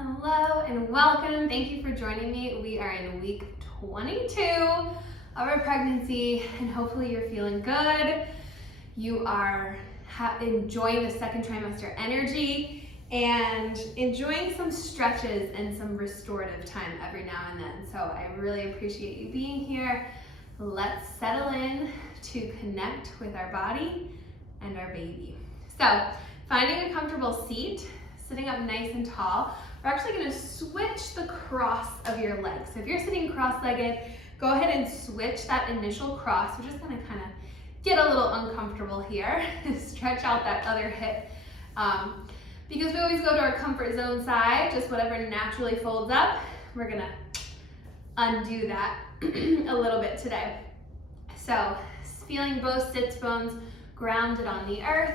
Hello and welcome. Thank you for joining me. We are in week 22 of our pregnancy and hopefully you're feeling good. You are enjoying the second trimester energy and enjoying some stretches and some restorative time every now and then. So I really appreciate you being here. Let's settle in to connect with our body and our baby. So finding a comfortable seat, sitting up nice and tall. We're actually going to switch the cross of your legs. So if you're sitting cross-legged, go ahead and switch that initial cross. We're just going to kind of get a little uncomfortable here. Stretch out that other hip. Because we always go to our comfort zone side, just whatever naturally folds up, we're going to undo that a little bit today. So feeling both sits bones grounded on the earth.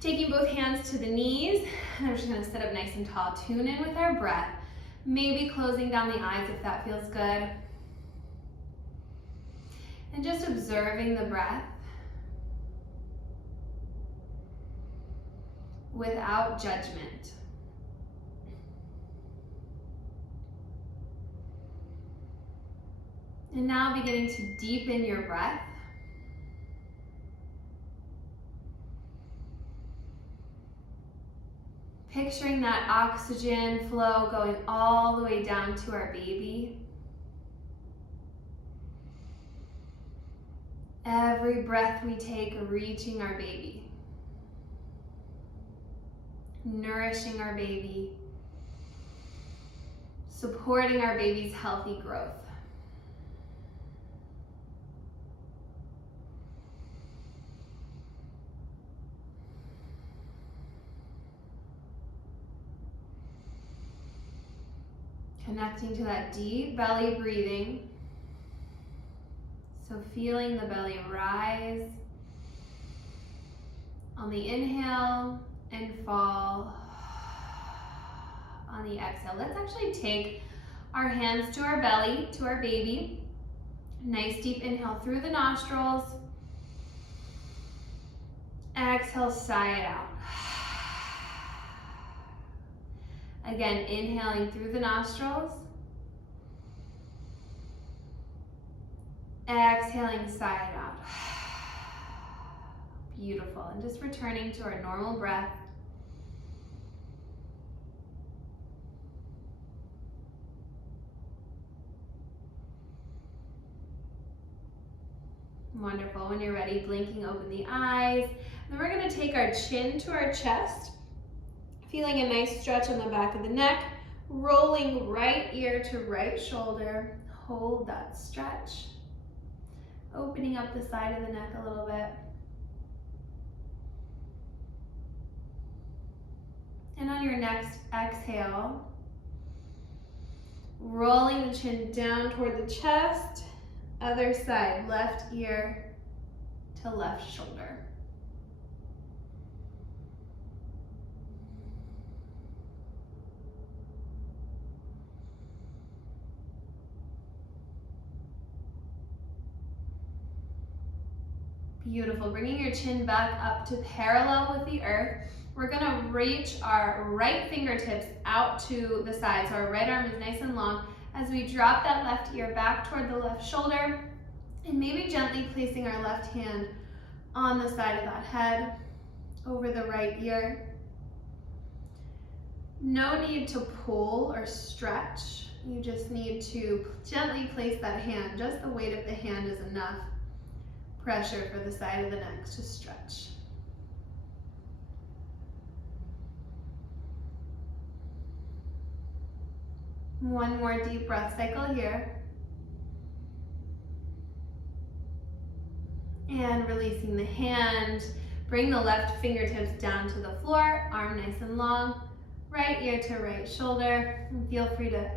Taking both hands to the knees, and we're just gonna sit up nice and tall. Tune in with our breath. Maybe closing down the eyes if that feels good. And just observing the breath without judgment. And now beginning to deepen your breath. Picturing that oxygen flow going all the way down to our baby. Every breath we take, reaching our baby. Nourishing our baby. Supporting our baby's healthy growth. Connecting to that deep belly breathing. So feeling the belly rise on the inhale and fall on the exhale. Let's actually take our hands to our belly, to our baby. Nice deep inhale through the nostrils. Exhale, sigh it out. Again, inhaling through the nostrils. Exhaling, sigh it out. Beautiful. And just returning to our normal breath. Wonderful. When you're ready, blinking open the eyes. Then we're going to take our chin to our chest. Feeling a nice stretch on the back of the neck, rolling right ear to right shoulder. Hold that stretch. Opening up the side of the neck a little bit. And on your next exhale, rolling the chin down toward the chest. Other side, left ear to left shoulder. Beautiful. Bringing your chin back up to parallel with the earth. We're going to reach our right fingertips out to the side. So our right arm is nice and long as we drop that left ear back toward the left shoulder and maybe gently placing our left hand on the side of that head over the right ear. No need to pull or stretch. You just need to gently place that hand. Just the weight of the hand is enough pressure for the side of the neck to stretch. One more deep breath cycle here. And releasing the hand. Bring the left fingertips down to the floor, arm nice and long, right ear to right shoulder. And feel free to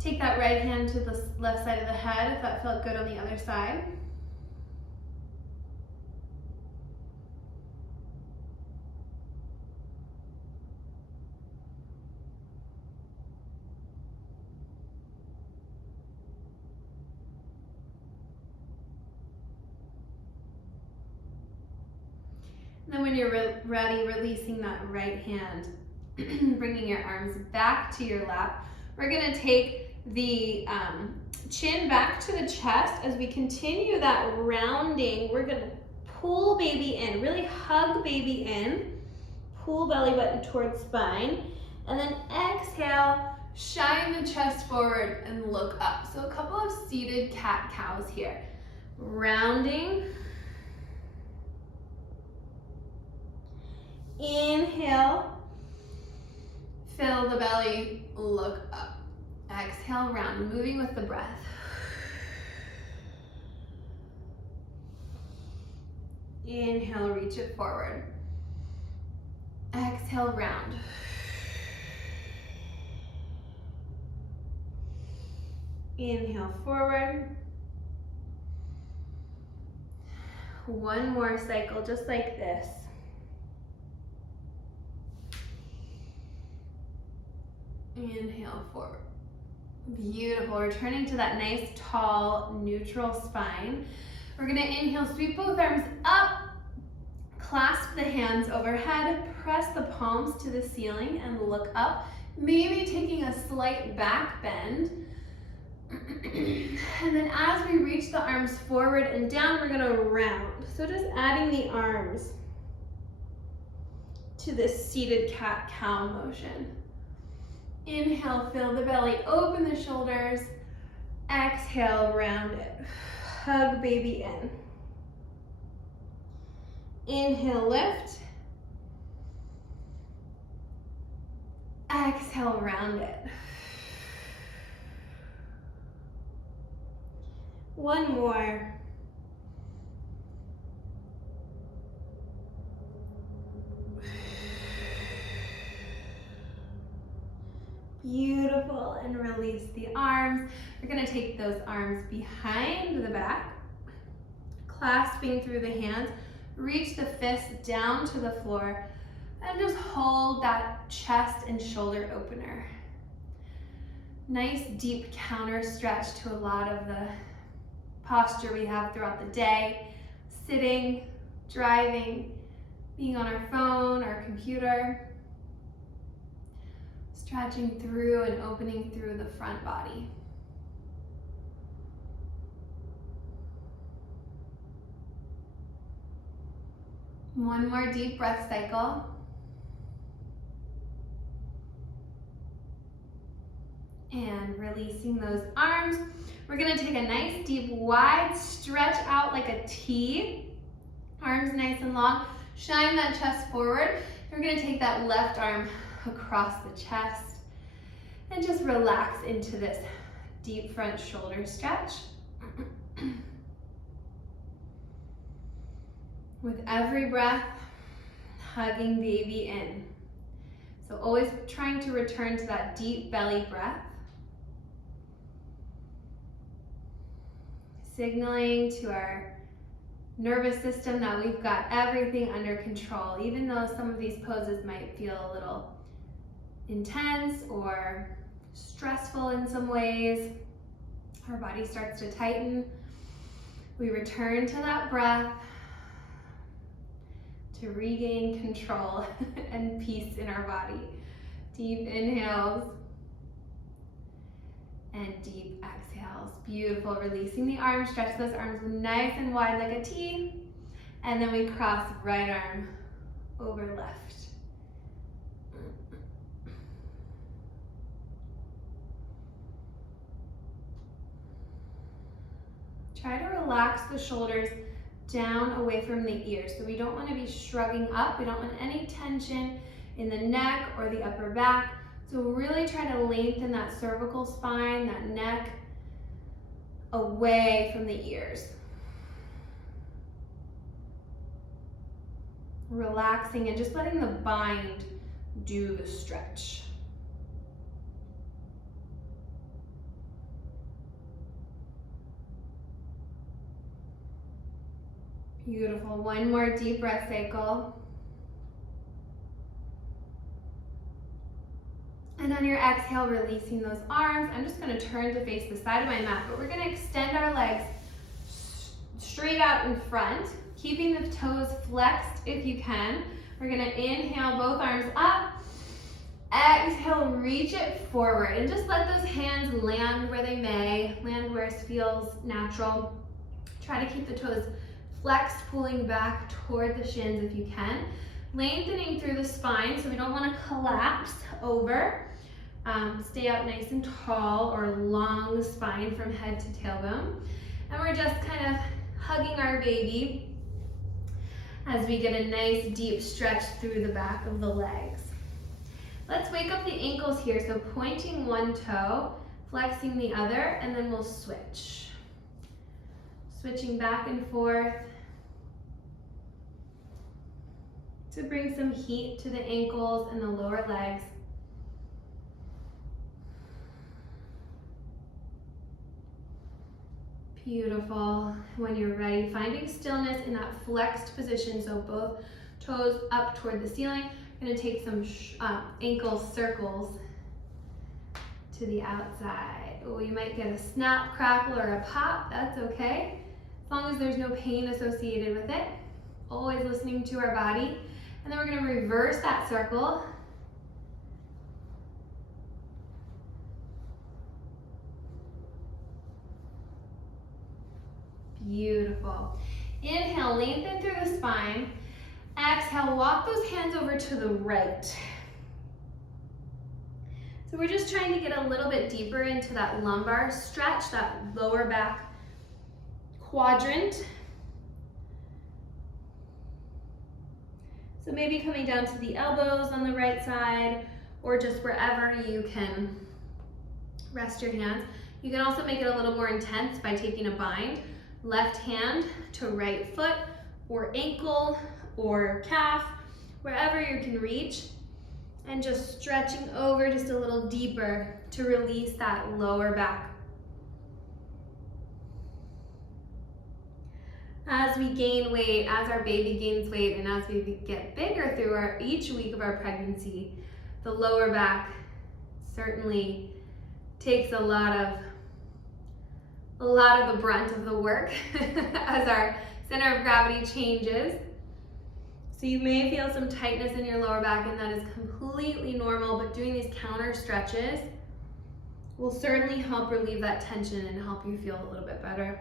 take that right hand to the left side of the head if that felt good on the other side. Then when you're ready, releasing that right hand Bringing your arms back to your lap. We're gonna take the chin back to the chest. As we continue that rounding, we're gonna pull baby in, really hug baby in, pull belly button towards spine, and then exhale, shine the chest forward and look up. So a couple of seated cat-cows here. Rounding. Inhale, fill the belly, look up. Exhale, round, moving with the breath. Inhale, reach it forward. Exhale, round. Inhale, forward. One more cycle, just like this. Inhale, forward. Beautiful. Returning to that nice, tall, neutral spine. We're gonna inhale, sweep both arms up, clasp the hands overhead, press the palms to the ceiling and look up, maybe taking a slight back bend. And then as we reach the arms forward and down, we're gonna round. So just adding the arms to this seated cat-cow motion. Inhale, fill the belly, open the shoulders. Exhale, round it. Hug baby in. Inhale, lift. Exhale, round it. One more. Beautiful, and release the arms. We're gonna take those arms behind the back, clasping through the hands, reach the fists down to the floor, and just hold that chest and shoulder opener. Nice deep counter stretch to a lot of the posture we have throughout the day, sitting, driving, being on our phone, our computer. Stretching through and opening through the front body. One more deep breath cycle. And releasing those arms. We're gonna take a nice deep wide stretch out like a T. Arms nice and long. Shine that chest forward. We're gonna take that left arm across the chest and just relax into this deep front shoulder stretch. With every breath, hugging baby in. So always trying to return to that deep belly breath. Signaling to our nervous system that we've got everything under control, even though some of these poses might feel a little intense or stressful in some ways. Our body starts to tighten. We return to that breath to regain control and peace in our body. Deep inhales and deep exhales. Beautiful. Releasing the arms, stretch those arms nice and wide like a T. And then we cross right arm over left. Try to relax the shoulders down away from the ears. So we don't want to be shrugging up. We don't want any tension in the neck or the upper back. So really try to lengthen that cervical spine, that neck away from the ears. Relaxing and just letting the bind do the stretch. Beautiful. One more deep breath cycle. And on your exhale, releasing those arms. I'm just going to turn to face the side of my mat, but we're going to extend our legs straight out in front, keeping the toes flexed if you can. We're going to inhale both arms up, Exhale, reach it forward and just let those hands land where they may, land where it feels natural. Try to keep the toes flexed, pulling back toward the shins if you can. Lengthening through the spine, so we don't want to collapse over. Stay up nice and tall or long spine from head to tailbone. And we're just kind of hugging our baby as we get a nice deep stretch through the back of the legs. Let's wake up the ankles here, so pointing one toe, flexing the other, and then we'll switch. Switching back and forth to bring some heat to the ankles and the lower legs. Beautiful. When you're ready, finding stillness in that flexed position, so both toes up toward the ceiling. I'm going to take some ankle circles to the outside. Oh, you might get a snap, crackle, or a pop. That's okay, as long as there's no pain associated with it. Always listening to our body. And then we're going to reverse that circle. Beautiful. Inhale, lengthen through the spine. Exhale, walk those hands over to the right. So we're just trying to get a little bit deeper into that lumbar stretch, that lower back quadrant. So maybe coming down to the elbows on the right side, or just wherever you can rest your hands. You can also make it a little more intense by taking a bind. Left hand to right foot, or ankle, or calf, wherever you can reach, and just stretching over just a little deeper to release that lower back. As we gain weight, as our baby gains weight, and as we get bigger through each week of our pregnancy, the lower back certainly takes a lot of the brunt of the work as our center of gravity changes. So you may feel some tightness in your lower back, and that is completely normal, but doing these counter stretches will certainly help relieve that tension and help you feel a little bit better.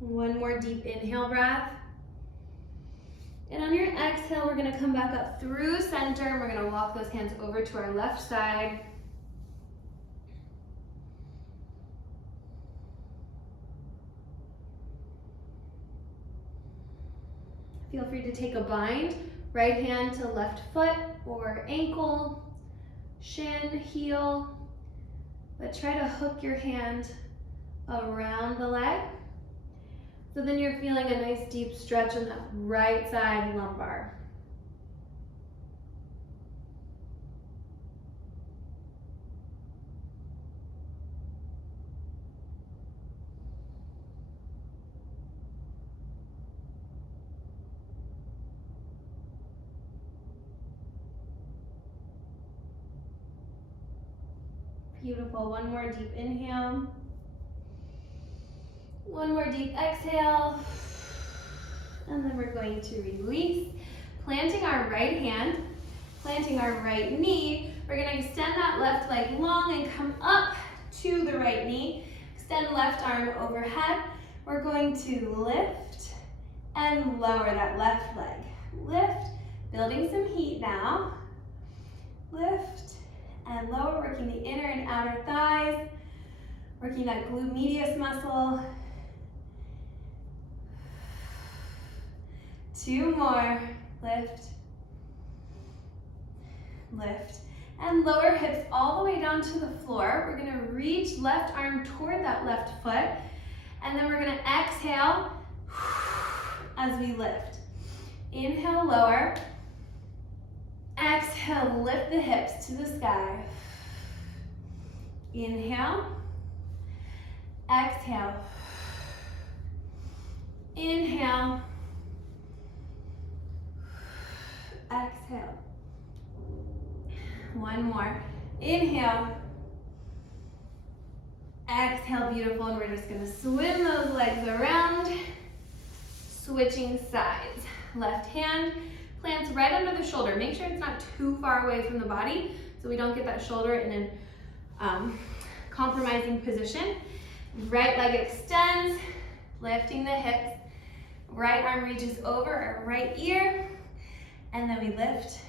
One more deep inhale breath. And on your exhale, we're going to come back up through center, and we're going to walk those hands over to our left side. Feel free to take a bind, right hand to left foot or ankle, shin, heel, but try to hook your hand around the leg. So then you're feeling a nice deep stretch on that right side lumbar. Beautiful. One more deep inhale. One more deep exhale. And then we're going to release, planting our right hand, planting our right knee. We're going to extend that left leg long and come up to the right knee. Extend left arm overhead. We're going to lift and lower that left leg. Lift, building some heat now. Lift and lower, working the inner and outer thighs, working that glute medius muscle. 2 more. Lift, lift, and lower hips all the way down to the floor. We're going to reach left arm toward that left foot, and then we're going to exhale as we lift. Inhale, lower. Exhale, lift the hips to the sky. Inhale. Exhale. Inhale. Exhale. One more. Inhale. Exhale, beautiful, and we're just gonna swim those legs around, switching sides. Left hand plants right under the shoulder. Make sure it's not too far away from the body so we don't get that shoulder in an compromising position. Right leg extends, lifting the hips. Right arm reaches over our right ear, and then we lift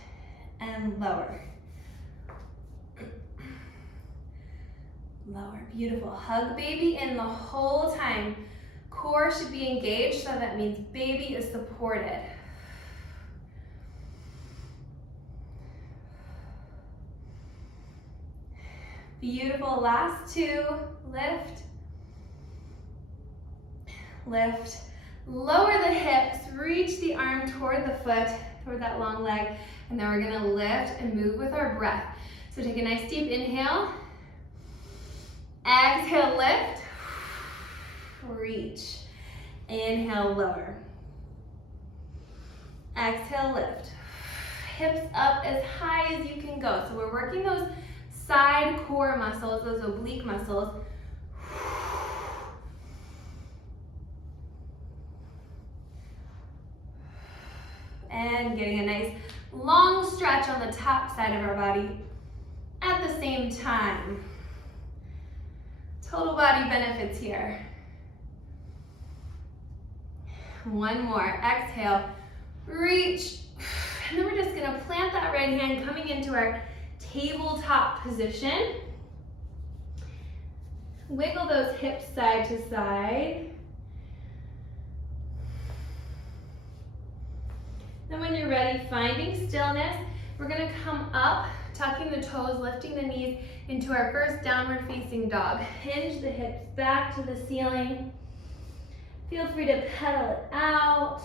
and lower. Lower, beautiful. Hug baby in the whole time. Core should be engaged, so that means baby is supported. Beautiful, last two. Lift, lift. Lower the hips, reach the arm toward the foot, toward that long leg, and then we're gonna lift and move with our breath. So take a nice deep inhale. Exhale, lift. Reach. Inhale, lower. Exhale, lift. Hips up as high as you can go. So we're working those side core muscles, those oblique muscles. And getting a nice long stretch on the top side of our body at the same time. Total body benefits here. One more. Exhale, reach. And then we're just gonna plant that right hand coming into our tabletop position. Wiggle those hips side to side. Then when you're ready, finding stillness, we're gonna come up, tucking the toes, lifting the knees into our first downward facing dog. Hinge the hips back to the ceiling. Feel free to pedal it out.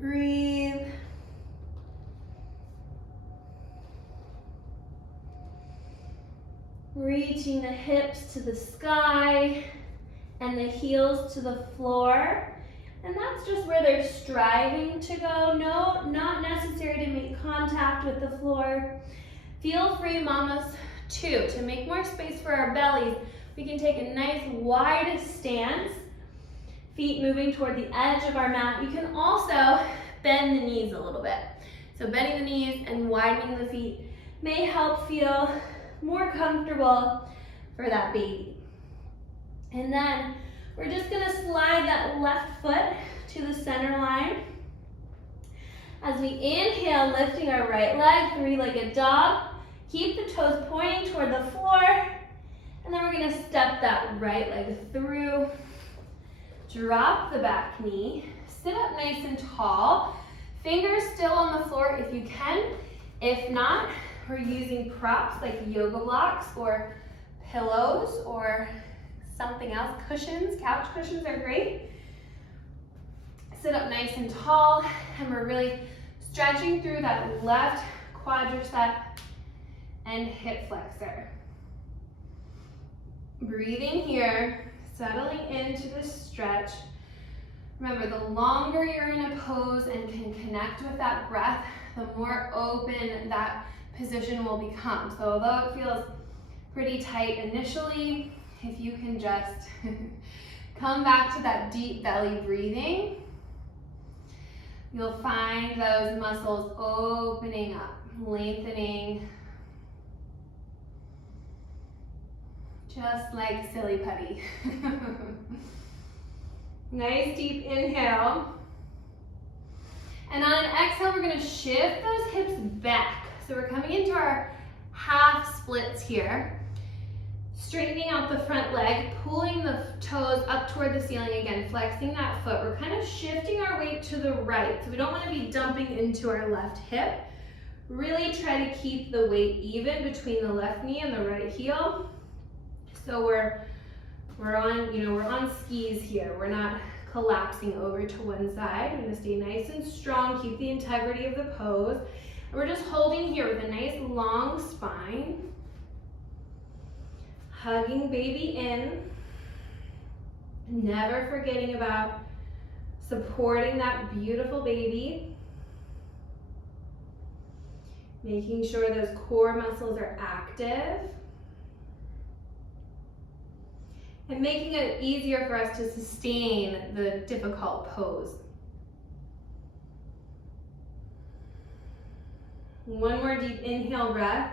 Breathe. Reaching the hips to the sky and the heels to the floor. And that's just where they're striving to go. No, not necessary to make contact with the floor. Feel free, mamas, too, to make more space for our bellies. We can take a nice wide stance, feet moving toward the edge of our mat. You can also bend the knees a little bit. So bending the knees and widening the feet may help feel more comfortable for that baby. And then we're just gonna slide that left foot to the center line. As we inhale, lifting our right leg, three-legged dog. Keep the toes pointing toward the floor. And then we're gonna step that right leg through. Drop the back knee. Sit up nice and tall. Fingers still on the floor if you can. If not, we're using props like yoga blocks or pillows or something else. Cushions, couch cushions are great. Sit up nice and tall, and we're really stretching through that left quadricep and hip flexor. Breathing here, settling into this stretch. Remember, the longer you're in a pose and can connect with that breath, the more open that position will become. So although it feels pretty tight initially, if you can just come back to that deep belly breathing, you'll find those muscles opening up, lengthening, just like silly putty. Nice deep inhale. And on an exhale, we're gonna shift those hips back. So we're coming into our half splits here. Straightening out the front leg, pulling the toes up toward the ceiling again, flexing that foot. We're kind of shifting our weight to the right. So we don't want to be dumping into our left hip. Really try to keep the weight even between the left knee and the right heel. So we're on skis here. We're not collapsing over to one side. We're gonna stay nice and strong, keep the integrity of the pose. And we're just holding here with a nice long spine. Hugging baby in. Never forgetting about supporting that beautiful baby. Making sure those core muscles are active. And making it easier for us to sustain the difficult pose. One more deep inhale breath.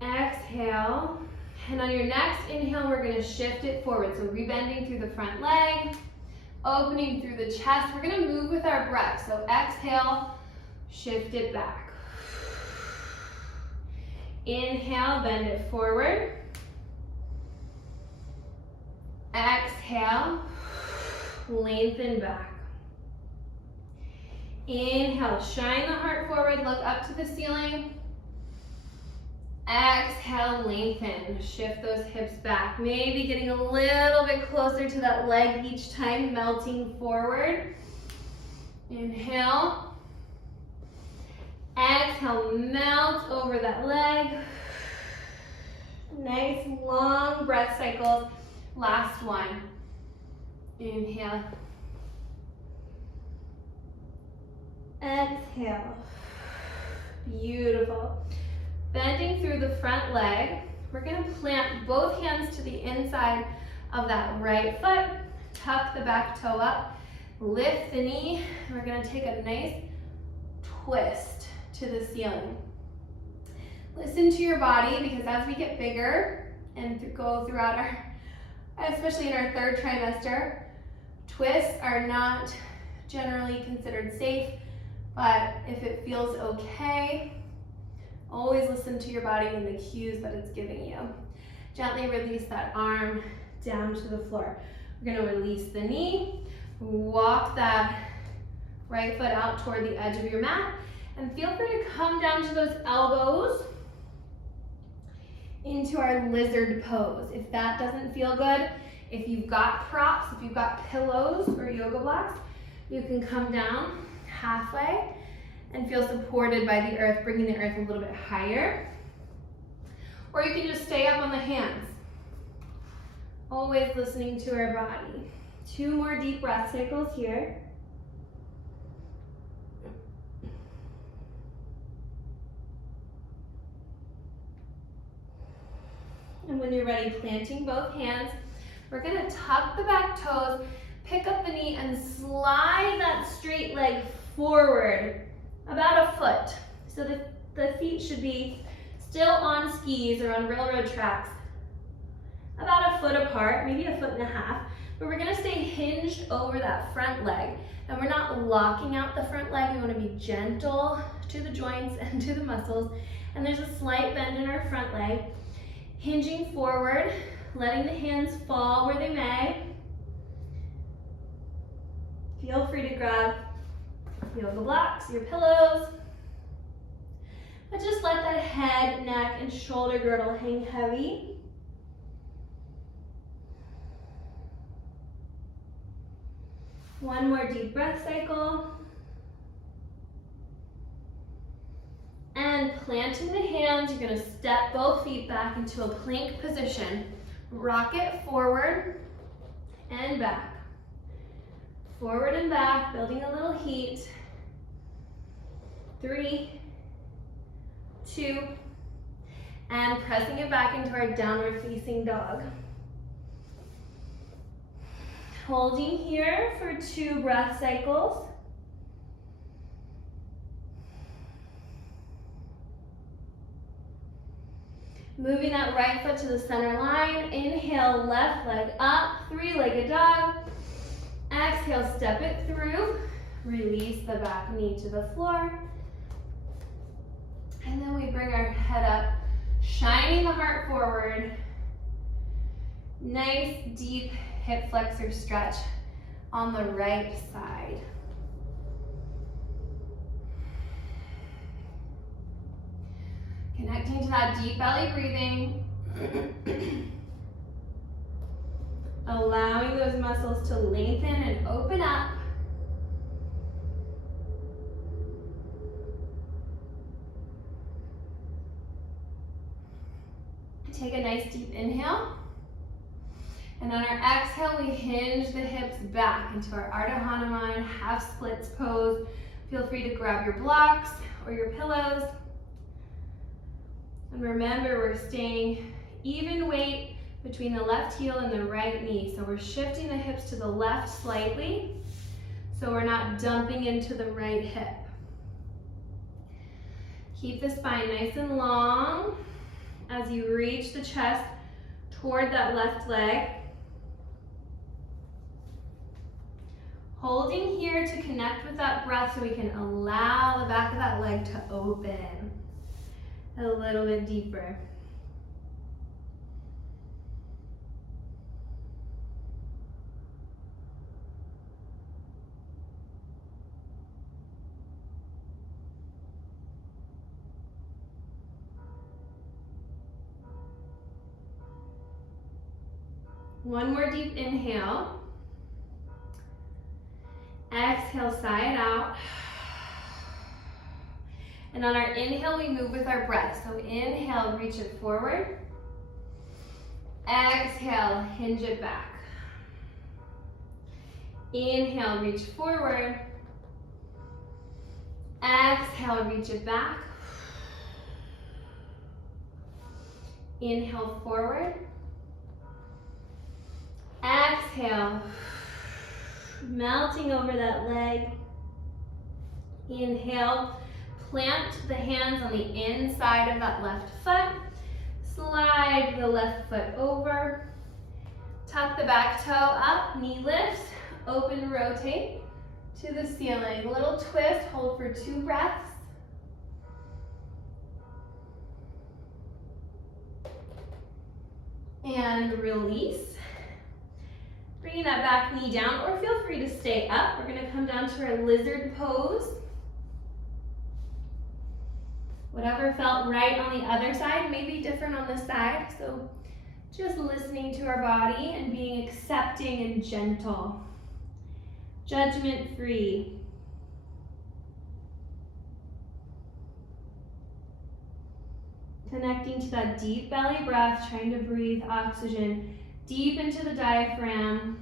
Exhale. And on your next inhale, we're going to shift it forward. So rebending through the front leg, opening through the chest. We're going to move with our breath. So exhale, shift it back. Inhale, bend it forward. Exhale, lengthen back. Inhale, shine the heart forward, look up to the ceiling. Exhale, lengthen, shift those hips back. Maybe getting a little bit closer to that leg each time, melting forward. Inhale. Exhale, melt over that leg. Nice long breath cycles. Last one. Inhale. Exhale. Beautiful. Bending through the front leg. We're going to plant both hands to the inside of that right foot. Tuck the back toe up. Lift the knee. We're going to take a nice twist to the ceiling. Listen to your body, because as we get bigger and go throughout our, especially in our third trimester, twists are not generally considered safe, but if it feels okay, always listen to your body and the cues that it's giving you. Gently release that arm down to the floor. We're going to release the knee, walk that right foot out toward the edge of your mat, and feel free to come down to those elbows into our lizard pose. If that doesn't feel good, if you've got props, if you've got pillows or yoga blocks, you can come down halfway and feel supported by the earth, bringing the earth a little bit higher. Or you can just stay up on the hands. Always listening to our body. 2 more deep breath cycles here. And when you're ready, planting both hands, we're going to tuck the back toes, pick up the knee, and slide that straight leg forward about a foot. So the feet should be still on skis or on railroad tracks, about a foot apart, maybe a foot and a half. But we're going to stay hinged over that front leg. And we're not locking out the front leg. We want to be gentle to the joints and to the muscles. And there's a slight bend in our front leg. Hinging forward, letting the hands fall where they may. Feel free to grab yoga blocks, your pillows. But just let that head, neck, and shoulder girdle hang heavy. One more deep breath cycle. And planting the hands, you're going to step both feet back into a plank position. Rock it forward and back. Forward and back, building a little heat. 3, 2, and pressing it back into our downward facing dog. Holding here for 2 breath cycles. Moving that right foot to the center line. Inhale, left leg up, 3-legged dog. Exhale, step it through. Release the back knee to the floor. And then we bring our head up, shining the heart forward. Nice, deep hip flexor stretch on the right side. Connecting to that deep belly breathing. Allowing those muscles to lengthen and open up. Take a nice deep inhale. And on our exhale, we hinge the hips back into our Ardha Hanuman half splits pose. Feel free to grab your blocks or your pillows. And remember, we're staying even weight between the left heel and the right knee. So we're shifting the hips to the left slightly, so we're not dumping into the right hip. Keep the spine nice and long as you reach the chest toward that left leg. Holding here to connect with that breath so we can allow the back of that leg to open a little bit deeper. One more deep inhale. Exhale, sigh it out. And on our inhale, we move with our breath. So inhale, reach it forward. Exhale, hinge it back. Inhale, reach forward. Exhale, reach it back. Inhale, forward. Exhale, melting over that leg. Inhale, plant the hands on the inside of that left foot. Slide the left foot over. Tuck the back toe up, knee lifts, open, rotate to the ceiling. Little twist, hold for 2 breaths. And release. Bringing that back knee down, or feel free to stay up. We're gonna come down to our lizard pose. Whatever felt right on the other side may be different on this side, so just listening to our body and being accepting and gentle, judgment-free. Connecting to that deep belly breath, trying to breathe oxygen deep into the diaphragm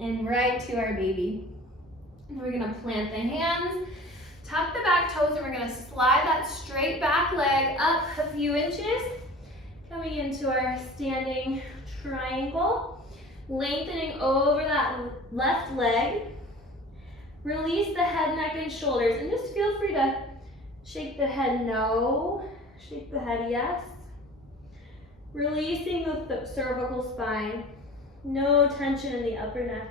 and right to our baby. And we're gonna plant the hands, tuck the back toes, and we're gonna slide that straight back leg up a few inches, coming into our standing triangle, lengthening over that left leg. Release the head, neck, and shoulders, and just feel free to shake the head no, shake the head yes. Releasing the cervical spine, no tension in the upper neck.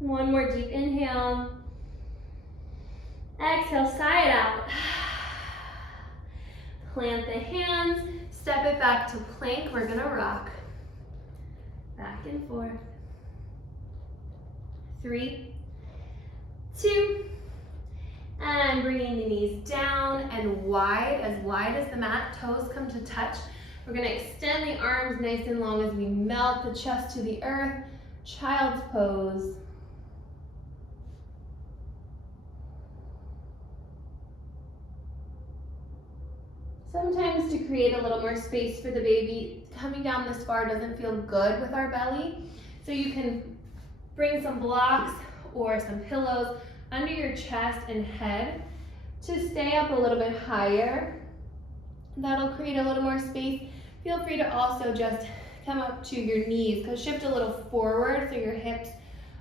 One more deep inhale. Exhale, sigh it out. Plant the hands, step it back to plank. We're gonna rock back and forth. 3, 2, and bringing the knees down and wide as the mat, toes come to touch. We're gonna extend the arms nice and long as we melt the chest to the earth, child's pose. Sometimes to create a little more space for the baby, coming down this far doesn't feel good with our belly. So you can bring some blocks or some pillows under your chest and head to stay up a little bit higher. That'll create a little more space. Feel free to also just come up to your knees, because shift a little forward so your hips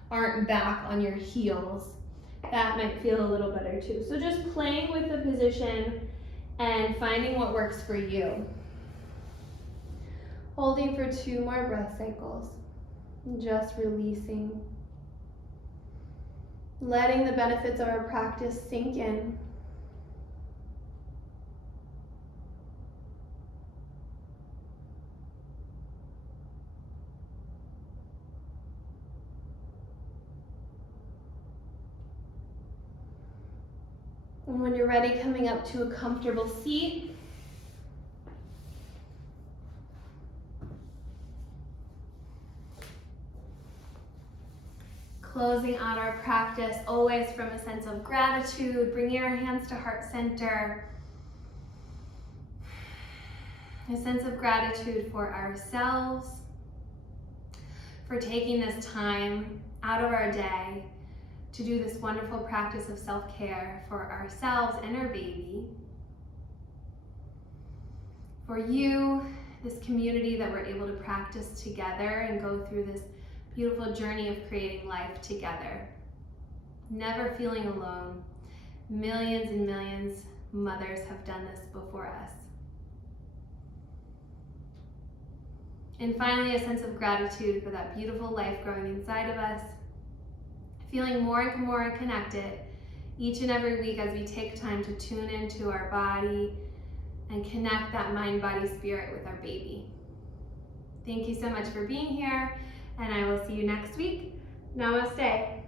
aren't back on your heels. That might feel a little better too. So just playing with the position and finding what works for you. Holding for 2 more breath cycles. Just releasing. Letting the benefits of our practice sink in. And when you're ready, coming up to a comfortable seat. Closing out our practice always from a sense of gratitude, bringing our hands to heart center. A sense of gratitude for ourselves, for taking this time out of our day to do this wonderful practice of self-care for ourselves and our baby. For you, this community that we're able to practice together and go through this beautiful journey of creating life together. Never feeling alone. Millions and millions of mothers have done this before us. And finally, a sense of gratitude for that beautiful life growing inside of us. Feeling more and more connected each and every week as we take time to tune into our body and connect that mind, body, spirit with our baby. Thank you so much for being here, and I will see you next week. Namaste.